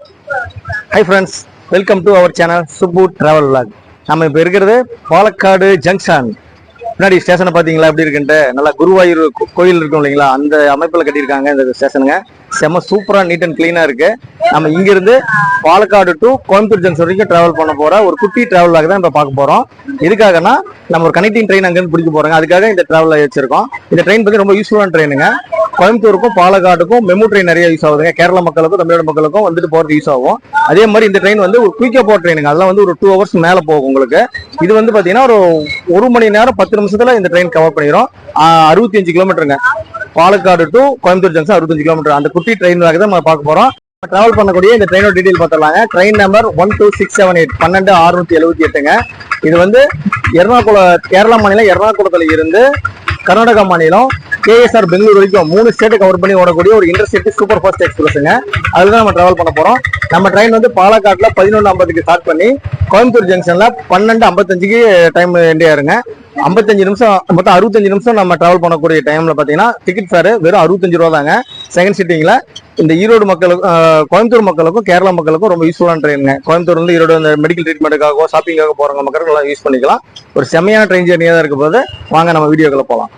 Hi friends, welcome to our channel Subbu Travel Vlog. நம்ம இப்போ இருக்கிறது பாலக்காடு ஜங்ஷன். முன்னாடி ஸ்டேஷனை பார்த்தீங்களா எப்படி இருக்குன்ட்டு நல்லா குருவாயூர் கோயில் இருக்கும் இல்லைங்களா, அந்த அமைப்பில் கட்டியிருக்காங்க இந்த ஸ்டேஷனுங்க. செம்ம சூப்பராக நீட் அண்ட் கிளீனாக இருக்கு. நம்ம இங்கிருந்து பாலக்காடு டு கோயம்புத்தூர் ஜங்ஷன் வரைக்கும் டிராவல் பண்ண போற ஒரு குட்டி டிராவலாக தான் இப்போ பார்க்க போறோம். எதுக்காகனா நம்ம ஒரு கனெக்டிங் ட்ரெயின் அங்கேருந்து பிடிக்க போறாங்க, அதுக்காக இந்த டிராவல் வச்சிருக்கோம். இந்த ட்ரெயின் பத்தி ரொம்ப யூஸ்ஃபுல்லான ட்ரெயினுங்க. கோயம்புத்தூருக்கும் பாலக்காடுக்கும் மெமு ட்ரெயின் நிறைய யூஸ் ஆகுதுங்க. கேரளா மக்களுக்கும் தமிழ்நாடு மக்களுக்கும் வந்துட்டு போறது யூஸ் ஆகும். அதே மாதிரி இந்த ட்ரெயின் வந்து ஒரு குயிக்கா போற ட்ரெயினுங்க, அதெல்லாம் வந்து ஒரு 2 hours மேல போகும் உங்களுக்கு. இது வந்து பாத்தீங்கன்னா ஒரு மணி நேரம் 10 நிமிஷத்துல இந்த ட்ரெயின் கவர் பண்ணிடும். 65 கிலோமீட்டருங்க. Palakkad to Coimbatore junction 65 kilometre. அந்த குட்டி ட்ரெயின் தான் நம்ம பார்க்க போறோம். டிராவல் பண்ணக்கூடிய இந்த ட்ரெயினோட டீடைல் பார்த்துடலாங்க. ட்ரெயின் நம்பர் 12678 12678ங்க. இது வந்து கேரளா மாநிலம் எர்ணாகுளத்துல இருந்து கர்நாடகா மாநிலம் KSR பெங்களூர் வரைக்கும் 3 ஸ்டேட் கவர் பண்ணி ஓடக்கூடிய ஒரு இன்டர்சிட்டி சூப்பர் ஃபாஸ்ட் எக்ஸ்பிரஸ்ங்க. அதுதான் நம்ம டிராவல் பண்ண போறோம். நம்ம ட்ரெயின் வந்து பாலக்காட்டுல 11:50க்கு ஸ்டார்ட் பண்ணி கோயம்புத்தூர் ஜங்ஷன்ல 12:55க்கு டைம் எண்டியா இருங்க. 55 நிமிஷம், மொத்தம் 65 நிமிஷம் நம்ம டிராவல் பண்ணக்கூடிய டைம்ல பாத்தீங்கன்னா டிக்கெட் ஃபேர் வெறும் 65 ரூபா தாங்க. செகண்ட் சிட்டிங்ல இந்த ஈரோடு மக்களுக்கும் கோயம்புத்தூர் மக்களுக்கும் கேரளா மக்களுக்கும் ரொம்ப யூஸ்ஃபுல்லான ட்ரெயினுங்க. கோயம்புத்தூர் வந்து ஈரோடு இந்த மெடிக்கல் ட்ரீட்மெண்ட்டுக்காக ஷாப்பிங்காக போறவங்க மக்களுக்கு எல்லாம் யூஸ் பண்ணிக்கலாம். ஒரு செம்மையான ட்ரெயின் ஜெர்னியா தான் இருக்க போது. வாங்க நம்ம வீடியோக்குள்ள போகலாம்.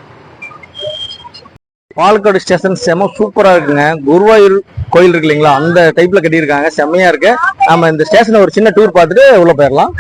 பாலக்காடு ஸ்டேஷன் செம்ம சூப்பரா இருக்குங்க. குருவாயூர் கோயில் இருக்கு இல்லைங்களா, அந்த டைப்ல கட்டியிருக்காங்க. செம்மையா இருக்கு. நம்ம இந்த ஸ்டேஷனை ஒரு சின்ன டூர் பார்த்துட்டு உள்ள போயிடலாம்.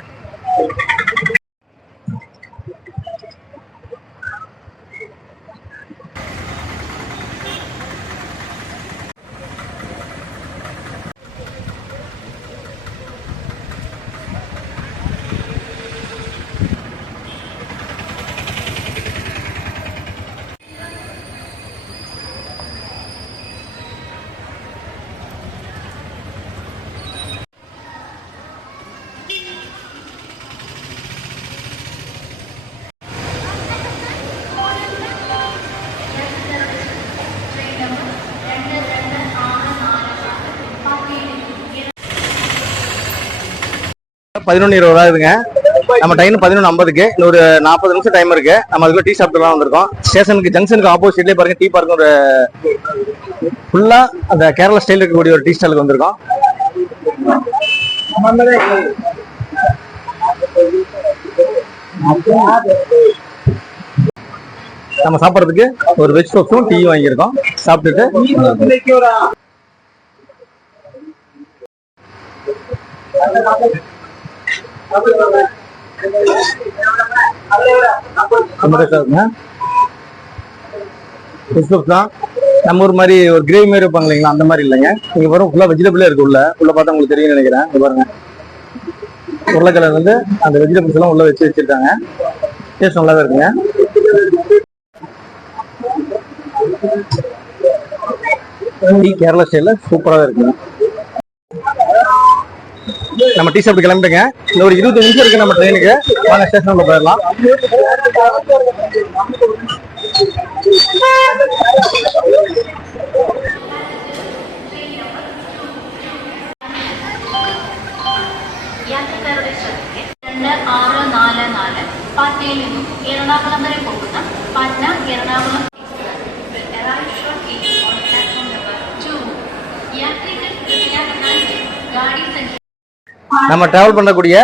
$11:20 நம்ம டைம் 11:50க்கு. இன்னொரு 40 நிமிஷம் டைம் இருக்கு. நம்ம அதுக்குள்ள டீ சாப்பிட்டுலாம் வந்திருக்கோம். ஸ்டேஷனுக்கு ஜங்ஷனுக்கு ஆப்போசிட்லேயே பாருங்க டீ பார்க்கும் ஒரு ஃபுல்லா அந்த கேரளா ஸ்டைல் இருக்கக்கூடிய ஒரு டீ ஸ்டாலுக்கு வந்திருக்கோம். நம்ம சாப்பிட்றதுக்கு ஒரு வெஜ் பப்ஸும் டீயும் வாங்கியிருக்கோம். சாப்பிட்டுட்டு நம்ம ஒரு மாதிரி ஒரு கிரேவி மாதிரி வைப்பாங்க இல்லைங்களா, அந்த மாதிரி இல்லைங்க. இங்க பாருங்க ஃபுல்லா வெஜிடபிளே இருக்கு. உள்ள பார்த்தா உங்களுக்கு தெரியும் நினைக்கிறேன். இங்க பாருங்க உருளைக்கிழங்கு வந்து அந்த வெஜிடபிள்ஸ் எல்லாம் உள்ள வச்சிருக்காங்க. டேஸ்ட் நல்லாதான் இருக்குங்க. கேரளா ஸ்டைல்ல சூப்பரா இருக்குங்க. நம்ம டீ சாப்பிட்டு கிளம்பிட்டுங்க. இன்னும் ஒரு 20 நிமிஷம் இருக்கு நம்ம ட்ரெயினுக்கு. வாங்க ஸ்டேஷன்ல போயிடலாம். പാറ്റ്നയിൽ നിന്നും എറണാകുളം വരെ പോകുന്ന പാറ്റ്ന എറണാകുളം நம்ம டிராவல் பண்ணக்கூடிய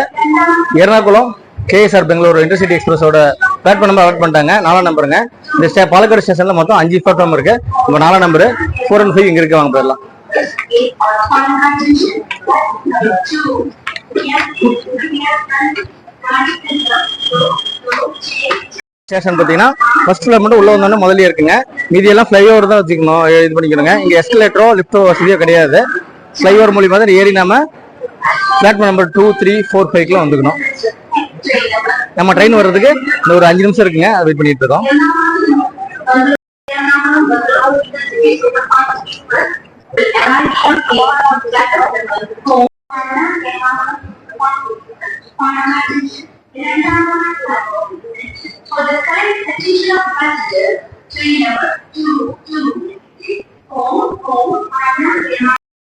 எர்ணாகுளம் KSR பெங்களூர் இன்டர்சிட்டி எக்ஸ்பிரஸோட பிளாட்ஃபார்ம் நம்பர் அவாய்ட் பண்ணிட்டாங்க. 4ஆம் நம்பருங்க. இந்த பாலக்காடு ஸ்டேஷன்ல மொத்தம் 5 பிளாட்ஃபார்ம் இருக்கு. நம்ம 4ஆம் நம்பர் 4 and 5 இங்க இருக்கு. வாங்க போயிடலாம். ஸ்டேஷன் பார்த்தீங்கன்னா ஃபர்ஸ்ட் ஃப்ளோர் மட்டும் உள்ள வந்தோன்னா முதல்ல இருக்குங்க. மீதி எல்லாம் ஃப்ளைஓவர் தான் வச்சுக்கணும், இது பண்ணிக்கணுங்க. இங்க எஸ்கலேட்டரோ லிஃப்டோ வசதியோ கிடையாது. ஃப்ளைஓவர் மூலியமா தான் ஏறி நாம பிளாட்ஃபார்ம் நம்பர் 2, 3, 4, 5 வந்துக்கணும். நம்ம ட்ரெயின் வர்றதுக்கு இன்னும் ஒரு 5 நிமிஷம் இருக்குங்க. அதை வெயிட் பண்ணிட்டு இருக்கோம்.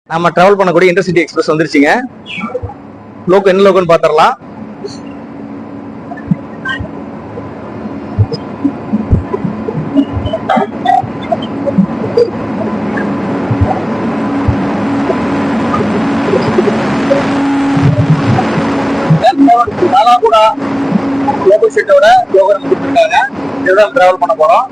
நம்ம டிராவல் பண்ணக்கூடிய இன்டர்சிட்டி எக்ஸ்பிரஸ் வந்துருச்சுங்க. லோக்கோ என்ன லோக்கோன்னு பாத்திரலாம். நாலாகுடா லோக்கல் ஷீட்டோட லோகோ நம்ம கொடுத்துருக்காங்க. இதுதான் டிராவல் பண்ண போறோம்.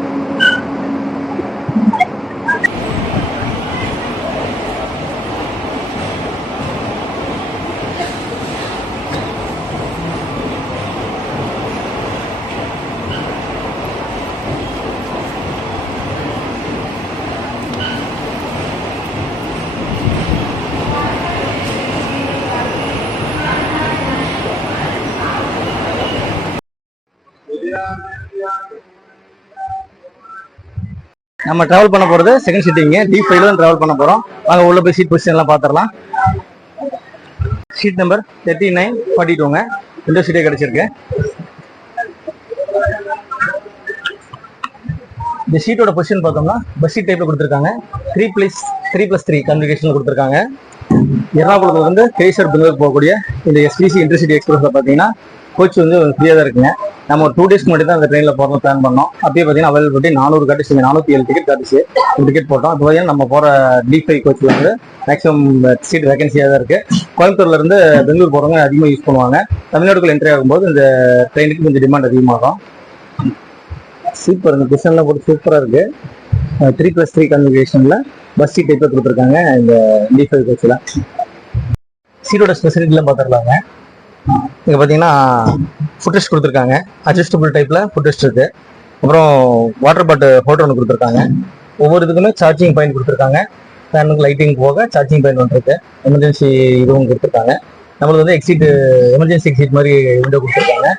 நம்ம டிராவல் பண்ண போறது செகண்ட் சீட்டிங்க D5 தான் டிராவல் பண்ண போறோம். வாங்க உள்ள போய் சீட் பொசிஷன் எல்லாம் பாத்திரலாம். Seat number 3942ங்க. இந்த சீட்டே கிடைச்சிருக்கு. இந்த சீட்டோட பொசிஷன் பார்த்தோம்னா பஸ் சீட் டைப்ல கொடுத்துருக்காங்க. 3+3 கன்ஃபிகரேஷன்ல கொடுத்துருக்காங்க. எர்ணாகுளத்துல இருந்து கேசர் பெங்களூர் போகக்கூடிய இந்த SVC இன்டர்சிட்டி எக்ஸ்பிரஸ்ல பாத்தீங்கன்னா கோச் வந்து ஃப்ரீயா தான் இருக்குங்க. நம்ம ஒரு 2 டேஸ்க்கு முன்னாடி தான் அந்த ட்ரெயின்ல போறோம் பிளான் பண்ணோம். அப்பயே பார்த்தீங்கன்னா அவைலபிலிட்டி 400 காட்டுச்சு, 407 டிக்கெட் காட்டுச்சு. டிக்கெட் போட்டோம். இப்போ பார்த்தீங்கன்னா நம்ம போற D5 கோச்ல வந்து மேக்ஸிமம் சீட் வேகன்சியாக தான் இருக்கு. கோயம்புத்தூர்ல இருந்து பெங்களூர் போறவங்க அதிகமாக யூஸ் பண்ணுவாங்க. தமிழ்நாட்டுக்குள்ள என்ட்ரி ஆகும்போது இந்த ட்ரெயினுக்கு கொஞ்சம் டிமாண்ட் அதிகமாகும். சீட் பாருங்க, குஷன்லாம் போட்டு சூப்பரா இருக்கு. 3+3 கன்ஃபிகரேஷன்ல பஸ் சீட் டைப்ல கொடுத்துருக்காங்க இந்த D5 கோச்ல. சீட்டோட ஸ்பெசிலிட்டிலாம் பார்த்துடலாங்க. இங்க பாத்தீங்கன்னா ஃபுட்ரெஸ்ட் கொடுத்துருக்காங்க. அட்ஜஸ்டபிள் டைப்ல ஃபுட்ரெஸ்ட் இருக்கு. அப்புறம் வாட்டர் பாட்டில் ஹோல்டர் ஒன்று கொடுத்துருக்காங்க. ஒவ்வொரு இதுக்குமே சார்ஜிங் பாயிண்ட் கொடுத்துருக்காங்க. ஃபேனுக்கு லைட்டிங் போக சார்ஜிங் பாயிண்ட் ஒன்று இருக்கு. எமர்ஜென்சி இதுவும் கொடுத்துருக்காங்க. நம்மளுக்கு வந்து எக்ஸிட் எமர்ஜென்சி எக்ஸிட் மாதிரி விண்டோ கொடுத்துருக்காங்க.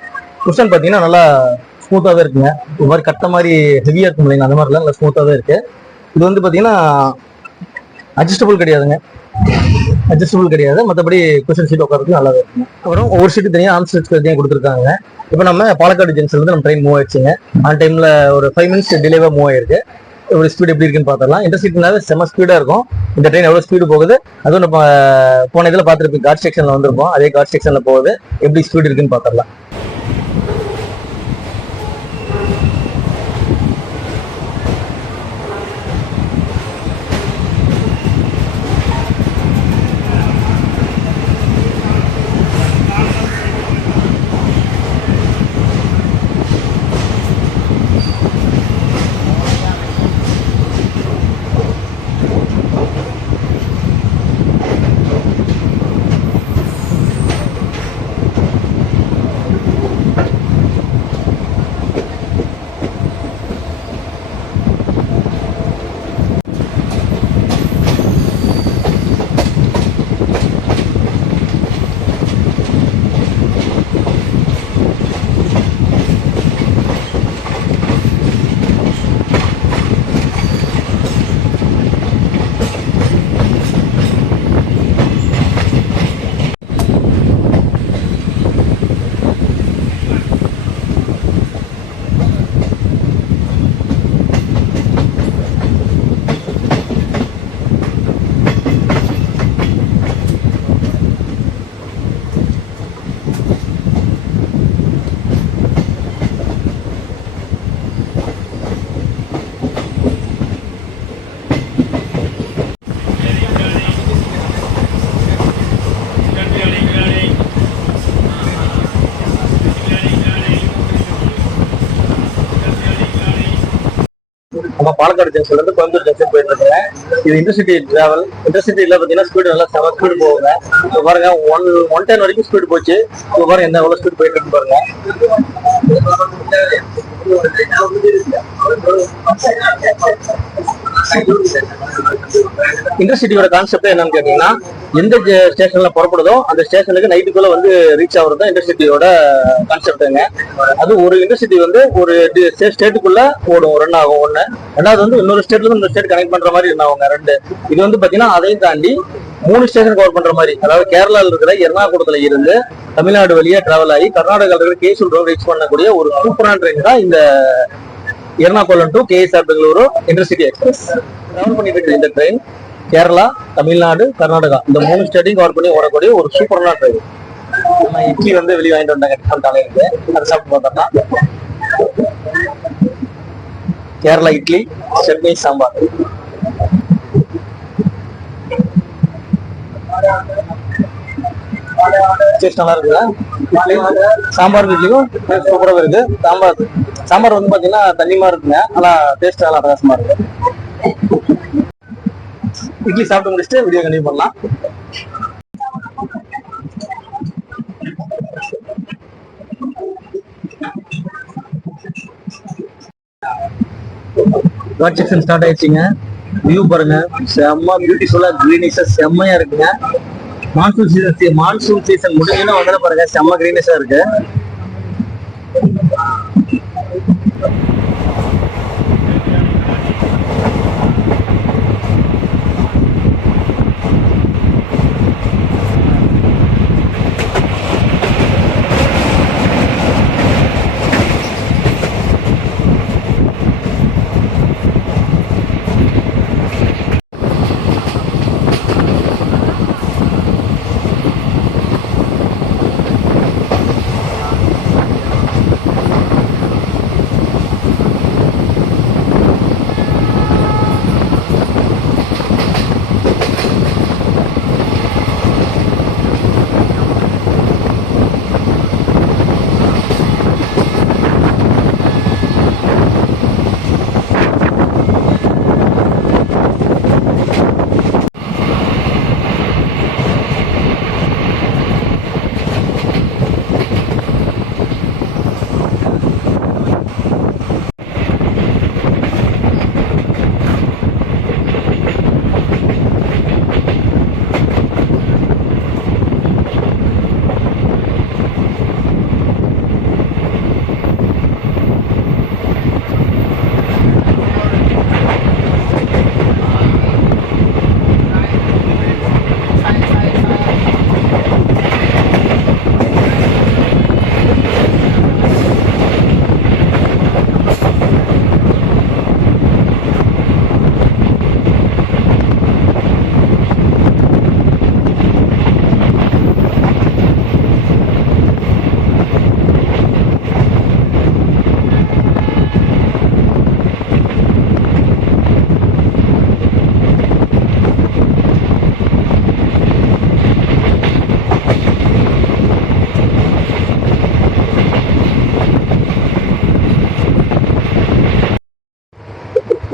குஷன் பார்த்தீங்கன்னா நல்லா ஸ்மூத்தாக தான் இருக்குங்க. ஒரு மாதிரி கட்ட மாதிரி ஹெவியாக இருக்கும் இல்லைங்க, அந்த மாதிரிலாம் நல்லா ஸ்மூத்தாக தான் இருக்கு. இது வந்து பார்த்தீங்கன்னா அட்ஜஸ்டபிள் கிடையாது. மற்றபடி குஷன் சீட் உட்காரதுக்கு நல்லா இருக்குங்க. அப்புறம் ஒவ்வொரு சீட்டு தனியாக ஆன்சர் தனியாக கொடுத்துருக்காங்க. இப்போ நம்ம பாலக்காடு ஜங்ஷன்ல இருந்து நம்ம ட்ரெயின் மூவ் ஆயிடுச்சுங்க. அந்த டைம்ல ஒரு 5 மினிட்ஸ் டிலேவா மூவ் ஆயிருக்கு. ஒரு ஸ்பீட் எப்படி இருக்குன்னு பார்த்துடலாம். இன்டர்சிட்டினால செம ஸ்பீடா இருக்கும். இந்த ட்ரெயின் எவ்வளவு ஸ்பீடு போகுது, அதுவும் நம்ம போன இதில் பார்த்துருப்போம், காட் செக்ஷன்ல வந்திருப்போம். அதே காட் செக்ஷன்ல போகுது, எப்படி ஸ்பீடு இருக்குன்னு பார்த்துடலாம். நம்ம பாலக்காடு ஜங்ஷன்ல இருந்து கோயம்புத்தூர் ஜங்ஷன் போயிட்டு இருக்கோங்க. இது இன்டர்சிட்டி டிராவல். இன்டர்சிட்டில பாத்தீங்கன்னா ஸ்பீடு நல்லா செம ஸ்பீடு போகுங்க. இப்போ பாருங்க 110 வரைக்கும் ஸ்பீடு போச்சு. இப்போ பாருங்க என்ன எவ்வளவு ஸ்பீடு போயிட்டு இருக்கு பாருங்க. இன்டர்சிட்டியோட கான்செப்ட் என்னன்னு கேட்டீங்கன்னா, எந்த ஸ்டேஷன்ல புறப்படுதோ அந்த ஸ்டேஷனுக்கு நைட்டுக்குள்ள வந்து ரீச் ஆகுறது தான் இன்டர்சிட்டியோட கான்செப்டுங்க. அது ஒரு இன்டர்சிட்டி வந்து ஒரு ஸ்டேட்டுக்குள்ள ஓடும், ரன் ஆகும். ஒண்ணு, ரெண்டாவது வந்து இன்னொரு ஸ்டேட்ல இருந்து இந்த ஸ்டேட் கனெக்ட் பண்ற மாதிரி இருந்தாங்க. 2 இது வந்து பாத்தீங்கன்னா அதையும் தாண்டி 3 ஸ்டேஷன் கவர் பண்ற மாதிரி. அதாவது கேரளால இருக்கிற எர்ணாகுளத்துல இருந்து தமிழ்நாடு வழியா டிராவல் ஆகி கர்நாடகால இருக்கிற கேசூர் ரீச் பண்ணக்கூடிய ஒரு சூப்பரான ட்ரெயின் தான் இந்த Ernakulam to KSR Bengaluru intercity express. Travel பண்ணிட்டு இருக்கிற இந்த ட்ரெயின் கேரளா, தமிழ்நாடு, கர்நாடகா இந்த 3 ஸ்டேட்டையும் கவர் பண்ணி ஓடக்கூடிய ஒரு சூப்பரான ட்ரெயின். நம்ம இட்லி வந்து வெளியே வாங்கிட்டு வந்தாங்க டிஃபன் காலையில, அதை சாப்பிட்டு பார்த்தோம்னா கேரளா இட்லி, சட்னி, சாம்பார். டேஸ்ட் நல்லா இருக்குதா? சாம்பார் இட்லியும் சூப்பராக இருக்கு. சாம்பார் வந்து பாத்தீங்கன்னா தண்ணி மாதிரி இருக்குங்க, நல்லா டேஸ்ட் நல்லா பிரகாசமா இருக்கு. இட்லி சாப்பிட்டு முடிச்சுட்டு வீடியோ கண்டினியூ பண்ணலாம். காட் செக்ஷன் ஸ்டார்ட் ஆயிடுச்சுங்க. வியூ பாருங்க, செம்ம பியூட்டிஃபுல்லா கிரீனிஷா செம்மையா இருக்குங்க. மான்சூன் சீசன் முடிஞ்சுன்னா வந்து பாருங்க செம்ம கிரீனிஷா இருக்கு.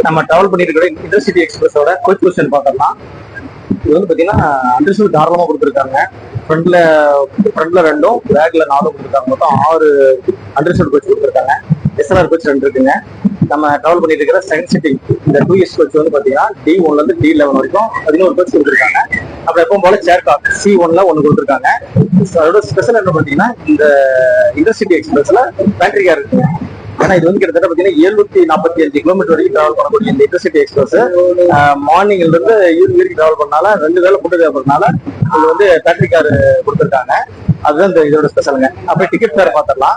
நம்ம டிராவல் பண்ணிட்டு இருக்கிற இன்டர்சிட்டி எக்ஸ்பிரஸோட கோச் பொசிஷன் பார்க்கலாம். இது வந்து பாத்தீங்கன்னா அண்டர்சூட் தாராளமா கொடுத்துருக்காங்க. ஃப்ரண்ட்ல 2, பேக்ல 4 கொடுத்துருக்காங்க. மொத்தம் 6 அண்டர்சூட் கோச் கொடுத்துருக்காங்க. எஸ்எல்ஆர் கோச் 2 இருக்குங்க. நம்ம டிராவல் பண்ணிட்டு இருக்கிற செகண்ட் சிட்டிங் இந்த 2S கோச் வந்து பாத்தீங்கன்னா D1 ல இருந்து D11 வரைக்கும் 11 கோச் கொடுத்துருக்காங்க. அப்புறம் எப்பவும் போல சேர் கார் C1ல 1 கொடுத்துருக்காங்க. அதோட ஸ்பெஷல் என்ன பாத்தீங்கன்னா இந்த இன்டர்சிட்டி எக்ஸ்பிரஸ்ல பேட்டரி கார் இருக்குங்க. ஏன்னா இது வந்து கிட்டத்தட்ட பாத்தீங்கன்னா 745 கிலோமீட்டர் வரைக்கும் டிராவல் பண்ணக்கூடிய இந்த இன்டர்சிட்டி எக்ஸ்பிரஸ் மார்னிங்ல இருந்து ஈவினிங் வரைக்கும் டிராவல் பண்ணனால 2 வேளை ஃபுட்டு தேவைப்படுறதுனால இது வந்து பேட்டரி கார் கொடுத்துருக்காங்க. அதுதான் இந்த இதோட ஸ்பெஷலுங்க. அப்படியே டிக்கெட் ஃபேர் பார்த்துடலாம்.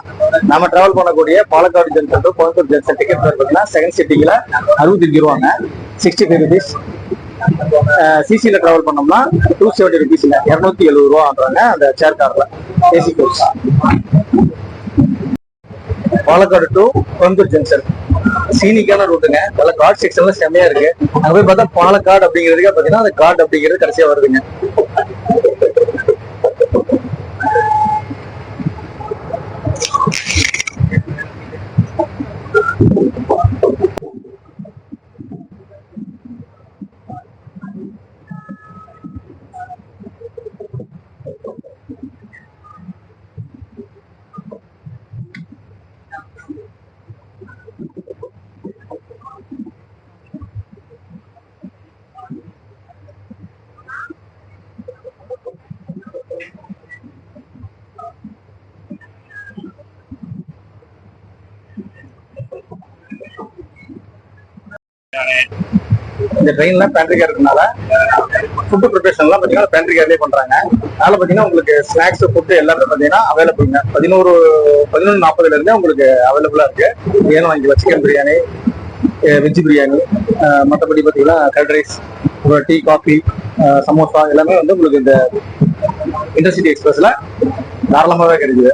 நம்ம டிராவல் பண்ணக்கூடிய Palakkad junction to Coimbatore junction ticket fair பார்த்தீங்கன்னா செகண்ட் சிட்டிங்ல 65 ரூபாங்க, 65 ருபீஸ். சிசில டிராவல் பண்ணோம்னா 270 ருபீஸ்ங்க, 270 ரூபான்றாங்க அந்த சேர் கார்ல AC coach. Palakkad to Coimbatore junction சீனிக்கான ரூட்டுங்க. அதெல்லாம் கார்ட் செக்ஷன்ல செம்மையா இருக்கு. அங்க போய் பார்த்தா பாலக்காடு அப்படிங்கிறதுக்கு பாத்தீங்கன்னா அந்த கார்டு அப்படிங்கிறது கடைசியா வருதுங்க. இந்த ட்ரெயின்ல பேண்ட்ரி கார் இருக்கனால ஃபுட் ப்ரிப்பரேஷன்லாம் பாத்தீங்கன்னா பேண்ட்ரி கார்லயே பண்றாங்க. அதனால பாத்தீங்கன்னா உங்களுக்கு ஸ்நாக்ஸ் ஃபுட் எல்லாமே பாத்தீங்கன்னா அவைலபிள்ங்க. 11:40 இருந்தே உங்களுக்கு அவைலபிளா இருக்கு. ஏன்னு வாங்கிக்கலாம். சிக்கன் பிரியாணி, வெஜ் பிரியாணி, மற்றபடி பாத்தீங்கன்னா curd rice, tea, coffee, samosa எல்லாமே வந்து உங்களுக்கு இந்த இன்டர்சிட்டி எக்ஸ்பிரஸ்ல தாராளமாவே கிடைக்குது.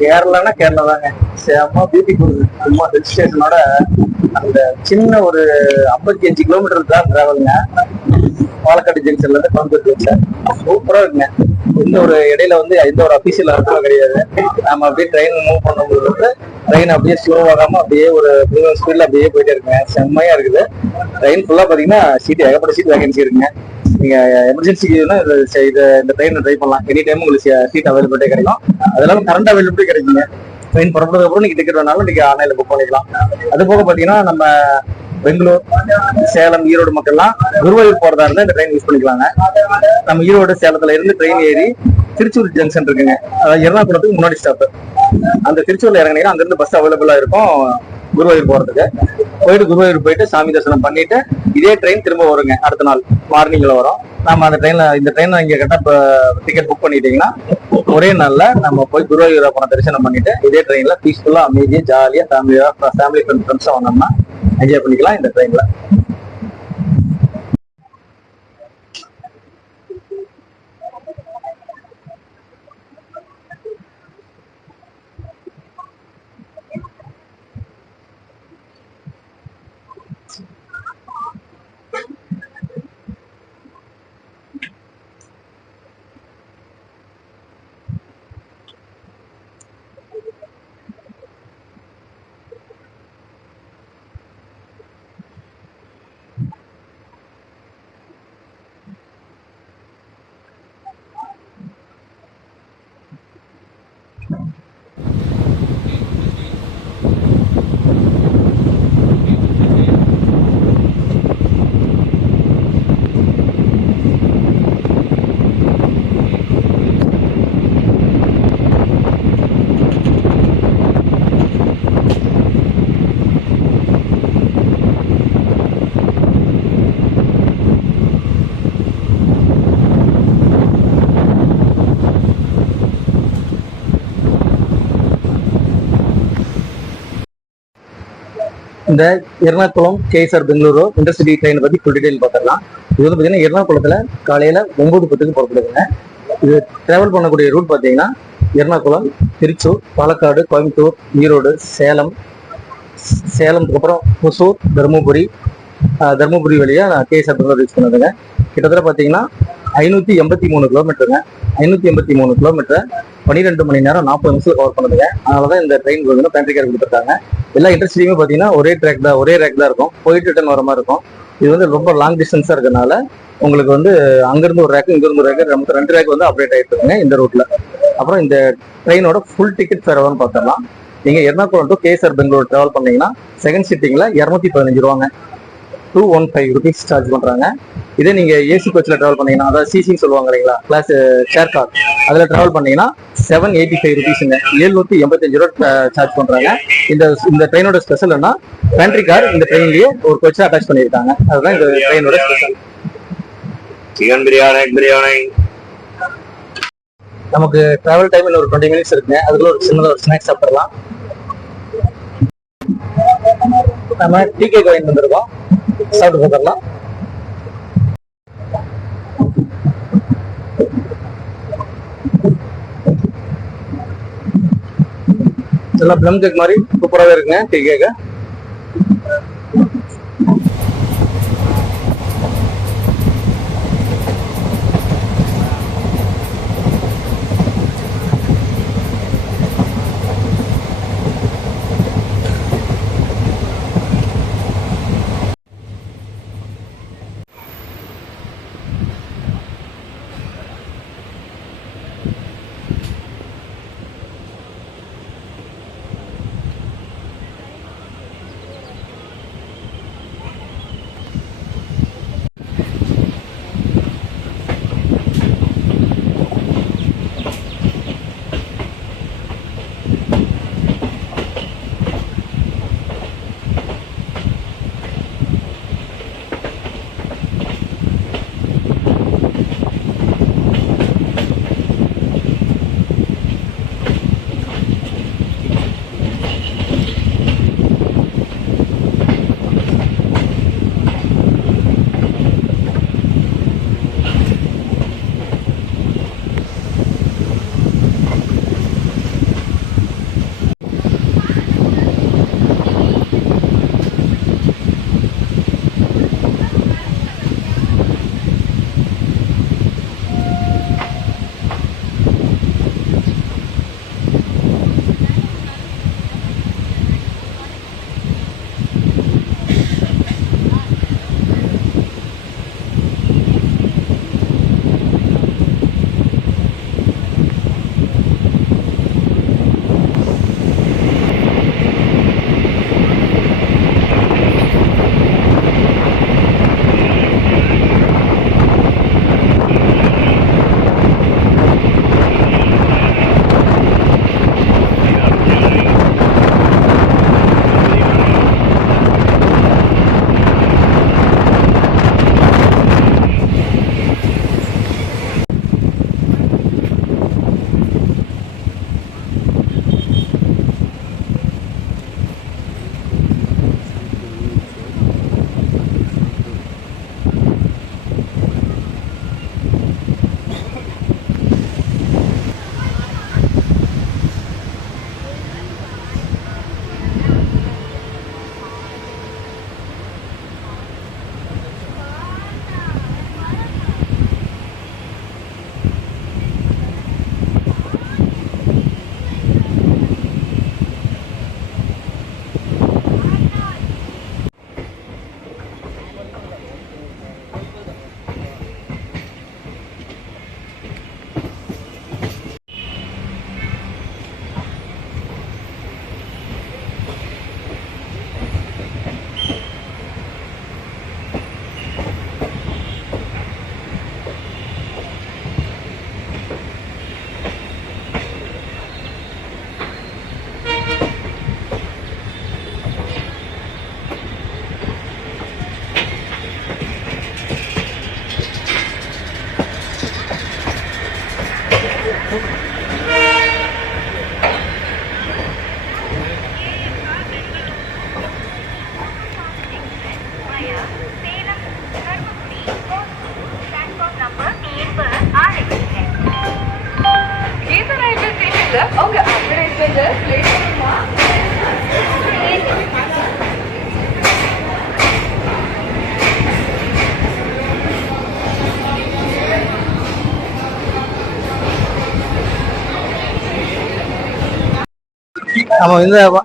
கேரளானா கேரளா தாங்க, செம்ம பியூட்டிஃபுல். சும்மா ஹில் ஸ்டேஷனோட அந்த சின்ன ஒரு 55 கிலோமீட்டர் தான் டிராவலுங்க. பாலக்காடு ஜங்ஷன்ல இருந்து கோயம்புத்தூர் ஜங்ஷன். சூப்பரா இருக்குங்க. எந்த ஒரு இடையில வந்து எந்த ஒரு அபிஷியல் அர்த்தம் கிடையாது. நம்ம அப்படியே ட்ரெயின் மூவ் பண்ணும்போது வந்து ட்ரெயின் அப்படியே ஸ்லோ ஆகாம அப்படியே ஒரு மினிமம் ஸ்பீட்ல அப்படியே போயிட்டே இருக்குங்க. செம்மையா இருக்குது. ட்ரெயின் ஃபுல்லா பாத்தீங்கன்னா சீட் ஏகப்பட்ட சீட் வேகன்சி இருக்குங்க. நீங்க எமர்ஜென்சிக்கு இந்த ட்ரெயின் ட்ரை பண்ணலாம். எனி டைம் உங்களுக்கு சீட் அவைலபிலிட்டி கிடைக்கும். அது இல்லாம கரண்ட் அவைலபிலிட்டி கிடைக்குங்க. ட்ரெயின் புறப்படுறதுக்கு அப்புறம் நீங்க டிக்கெட் வேணாலும் நீங்க ஆன்லைன்ல புக் பண்ணிக்கலாம். அது போக பாத்தீங்கன்னா நம்ம பெங்களூர், சேலம், ஈரோடு மக்கள்லாம் குருவாயூர் போறதா இருந்தா இந்த ட்ரெயின் யூஸ் பண்ணிக்கலாங்க. நம்ம ஈரோடு, சேலத்துல இருந்து ட்ரெயின் ஏறி திருச்சூர் ஜங்ஷன் இருக்குங்க. அதாவது எர்ணாகுளத்துக்கு முன்னாடி ஸ்டாப். அந்த திருச்சூர்ல இறங்கினீங்கன்னா அங்க இருந்து பஸ் அவைலபிளா இருக்கும் குருவாயூர் போறதுக்கு. குருவாயூர் போயிட்டு சாமி தரிசனம் பண்ணிட்டு இதே ட்ரெயின் திரும்ப வருங்க. அடுத்த நாள் மார்னிங்ல வரும். நம்ம அந்த இந்த ட்ரெயின்ல இங்க கரெக்டா டிக்கெட் புக் பண்ணிட்டீங்கன்னா ஒரே நாள்ல நம்ம போய் குருவாயூர் போன தரிசனம் பண்ணிட்டு இதே ட்ரெயின்ல பீஸ்ஃபுல்லா அமைதியா ஜாலியா ஃபேமிலி ஃப்ரெண்ட்ஸா வந்தோம்னா என்ஜாய் பண்ணிக்கலாம் இந்த ட்ரெயின்ல. இந்த Ernakulam KSR Bengaluru intercity train பத்தி ஃபுல் டீடைல் பார்த்துடலாம். இது வந்து பார்த்தீங்கன்னா எர்ணாகுளத்துல காலையில 9:10 புறப்படுதுங்க. இது டிராவல் பண்ணக்கூடிய ரூட் பார்த்தீங்கன்னா எர்ணாகுளம், திருச்சூர், பாலக்காடு, கோயம்புத்தூர், ஈரோடு, சேலத்துக்கு அப்புறம் ஹொசூர், தருமபுரி வழியா கேஎஸ்ஆர் பெங்களூர் ரீச் பண்ணதுங்க. கிட்டத்தட்ட பார்த்தீங்கன்னா 583 கிலோமீட்டருங்க. 583 கிலோமீட்டர் 12 மணி நேரம் 40 நிமிஷத்துல கவர் பண்ணுதுங்க. அதனாலதான் இந்த ட்ரெயின் வந்து பேண்ட்ரி கார் கொடுத்துருக்காங்க. எல்லா இன்டர்சிட்டியுமே பார்த்தீங்கன்னா ஒரே ரேக் தான் இருக்கும். போயிட்டு ரிட்டர்ன் வர மாதிரி இருக்கும். இது வந்து ரொம்ப லாங் டிஸ்டன்ஸா இருக்கனால உங்களுக்கு வந்து அங்கிருந்து ஒரு ரேக்கு, இங்கிருந்து ஒரு ரேக்கு, நமக்கு 2 ரேக் வந்து அப்டேட் ஆயிட்டு இருக்குங்க இந்த ரூட்ல. அப்புறம் இந்த ட்ரெயினோட ஃபுல் டிக்கெட் ஃபேர் எவ்வளோன்னு பார்த்துடலாம். நீங்க Ernakulam to KSR Bengaluru travel பண்ணீங்கன்னா செகண்ட் சிட்டிங்ல 215 ரூபாங்க, 215 ருபீஸ் சார்ஜ் பண்றாங்க. இதே நீங்க ஏசி கோச்ல டிராவல் பண்ணீங்கன்னா, அதாவது சிசின்னு சொல்லுவாங்க இல்லைங்களா, கிளாஸ் ஷேர் கார், அதுல டிராவல் பண்ணீங்கன்னா 785 ருபீஸுங்க, 785 ரூபா சார்ஜ் பண்றாங்க. இந்த ட்ரெயினோட ஸ்பெஷல்னா பேண்ட்ரி கார் இந்த ட்ரெயின்லயே ஒரு கோச்சா அட்டாச் பண்ணியிருக்காங்க. அதுதான் இந்த ட்ரெயினோட ஸ்பெஷல். சிக்கன் பிரியாணி. நமக்கு டிராவல் டைம் இன்னும் ஒரு 20 மினிட்ஸ் இருக்குங்க. அதுக்குள்ள ஒரு சின்னதாக ஒரு ஸ்நாக்ஸ் சாப்பிடலாம். நம்ம டிகே வாங்கி வந்துருக்கோம், சாப்பிட்டு பார்த்துடலாம். எல்லாம் ப்ளம் கேக் மாதிரி சூப்பராகவே இருக்குங்க டீ கேக்கு.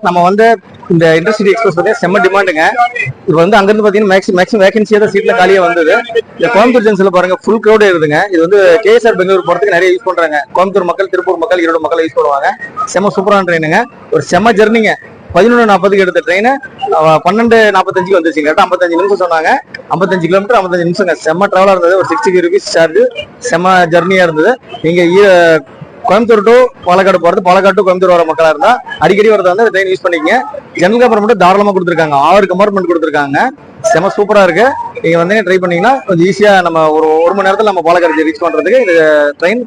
நம்ம வந்து இந்த இன்டர்சிட்டி எக்ஸ்பிரஸ் பார்த்தீங்கன்னா செம்ம டிமாண்டுங்க. இது வந்து அங்கிருந்து பார்த்தீங்கன்னா மேக்ஸிமம் வேகன்சியாக தான் சீட்ல காலியாக வந்தது. இந்த கோயம்புத்தூர் ஜங்ஷன்ல பாருங்க ஃபுல் க்ரௌடே இருக்குதுங்க. இது வந்து கேஎஸ்ஆர் பெங்களூர் போறதுக்கு நிறைய யூஸ் பண்றாங்க. கோயம்புத்தூர் மக்கள், திருப்பூர் மக்கள், ஈரோடு மக்கள் யூஸ் பண்ணுவாங்க. செம்ம சூப்பரான ட்ரெயினுங்க. ஒரு செம்ம ஜெர்னிங்க. 11:40 எடுத்த ட்ரெயின் 12:45 வந்துருச்சு. கரெக்டாக 55 நிமிஷம் சொன்னாங்க. 55 கிலோமீட்டர் 55 நிமிஷங்க. செம்ம டிராவலா இருந்தது. ஒரு 60 rupees சார்ஜ். செம்ம ஜெர்னியா இருந்தது. நீங்க கோயம்புத்தூர் டு பாலக்காடு போறது, பாலக்காடு டு கோயம்புத்தூர் வர மக்களா இருந்தா அடிக்கடி வரதா வந்து ட்ரெயின் யூஸ் பண்ணிக்கங்க. ஜெனரல் கம்பார்ட்மெண்ட் தாராளமா கொடுத்துருக்காங்க. 6 கம்பார்ட்மெண்ட் கொடுத்துருக்காங்க. செம சூப்பரா இருக்கு. நீங்க வந்து ட்ரை பண்ணீங்கன்னா கொஞ்சம் ஈஸியா நம்ம ஒரு மணி நேரத்துல நம்ம பாலக்காடு ரீச் பண்றதுக்கு இது ட்ரெயின்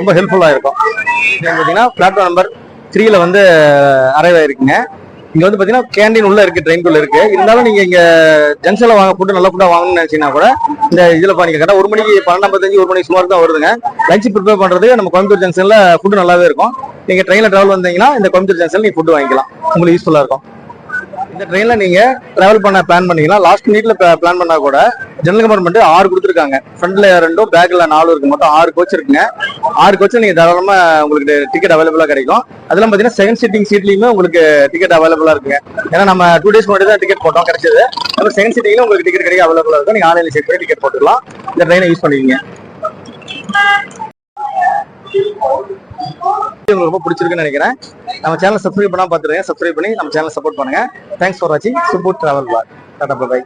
ரொம்ப ஹெல்ப்ஃபுல்லா இருக்கும். பாத்தீங்கன்னா பிளாட்ஃபார்ம் நம்பர் 3ல வந்து அரைவ் ஆயிருக்குங்க. இங்க வந்து பாத்தீங்கன்னா கேண்டீன் உள்ள இருக்கு, ட்ரெயின்குள்ள இருக்கு. இருந்தாலும் நீங்க இங்க ஜங்ஷன்ல வாங்க ஃபுட்டு நல்ல ஃபுட்டா வாங்கணும்னு நினைச்சீங்கன்னா கூட இந்த இதுல பாருங்க. கரெக்டா 1 மணிக்கு 12:55 1 மணிக்கு சுமார் தான் வருதுங்க. லஞ்ச் ப்ரிப்பேர் பண்றதுக்கு நம்ம கோயம்புத்தூர் ஜங்ஷன்ல ஃபுட்டு நல்லாவே இருக்கும். நீங்க ட்ரெயின்ல டிராவல் வந்தீங்கன்னா இந்த கோயம்புத்தூர் ஜங்ஷன்ல நீங்க ஃபுட்டு வாங்கிக்கலாம். உங்களுக்கு யூஸ்ஃபுல்லா இருக்கும். இந்த ட்ரெயின்ல நீங்க டிராவல் பண்ண பிளான் பண்ணீங்கன்னா லாஸ்ட் மினிட்ல பிளான் பண்ணா கூட ஜெனரல் கம்பார்ட்மெண்ட் 6 கொடுத்துருக்காங்க. ஃப்ரண்ட்ல 2 பேக்ல 4 இருக்கு. மொத்தம் 6 கோச் இருக்குங்க. 6 கோச் நீங்க தாராளமா உங்களுக்கு டிக்கெட் அவைலபிளா கிடைக்கும். அதெல்லாம் பாத்தீங்கன்னா செகண்ட் சீட்டிங் சீட்லயுமே உங்களுக்கு டிக்கெட் அவைலபிளா இருக்குங்க. ஏன்னா நம்ம 2 டேஸ் முன்னாடி தான் டிக்கெட் போட்டோம், கிடைச்சது. அப்புறம் செகண்ட் சீட்டிங்ல உங்களுக்கு டிக்கெட் கிடைக்க அவைலபிளா இருக்கும். நீங்க ஆன்லைன்ல செக் பண்ணி டிக்கெட் போட்டுக்கலாம். இந்த ட்ரெயினை யூஸ் பண்ணுவீங்க. உங்களுக்கு ரொம்ப பிடிச்சிருக்குன்னு நினைக்கிறேன். நம்ம சேனல் சப்ஸ்கிரைப் பண்ணா பாத்துருங்க. சப்ஸ்கிரைப் பண்ணி நம்ம சேனல் சப்போர்ட் பண்ணுங்க. தேங்க்ஸ் ஃபார் வாட்சிங் Subbu travel vlog. Tata by.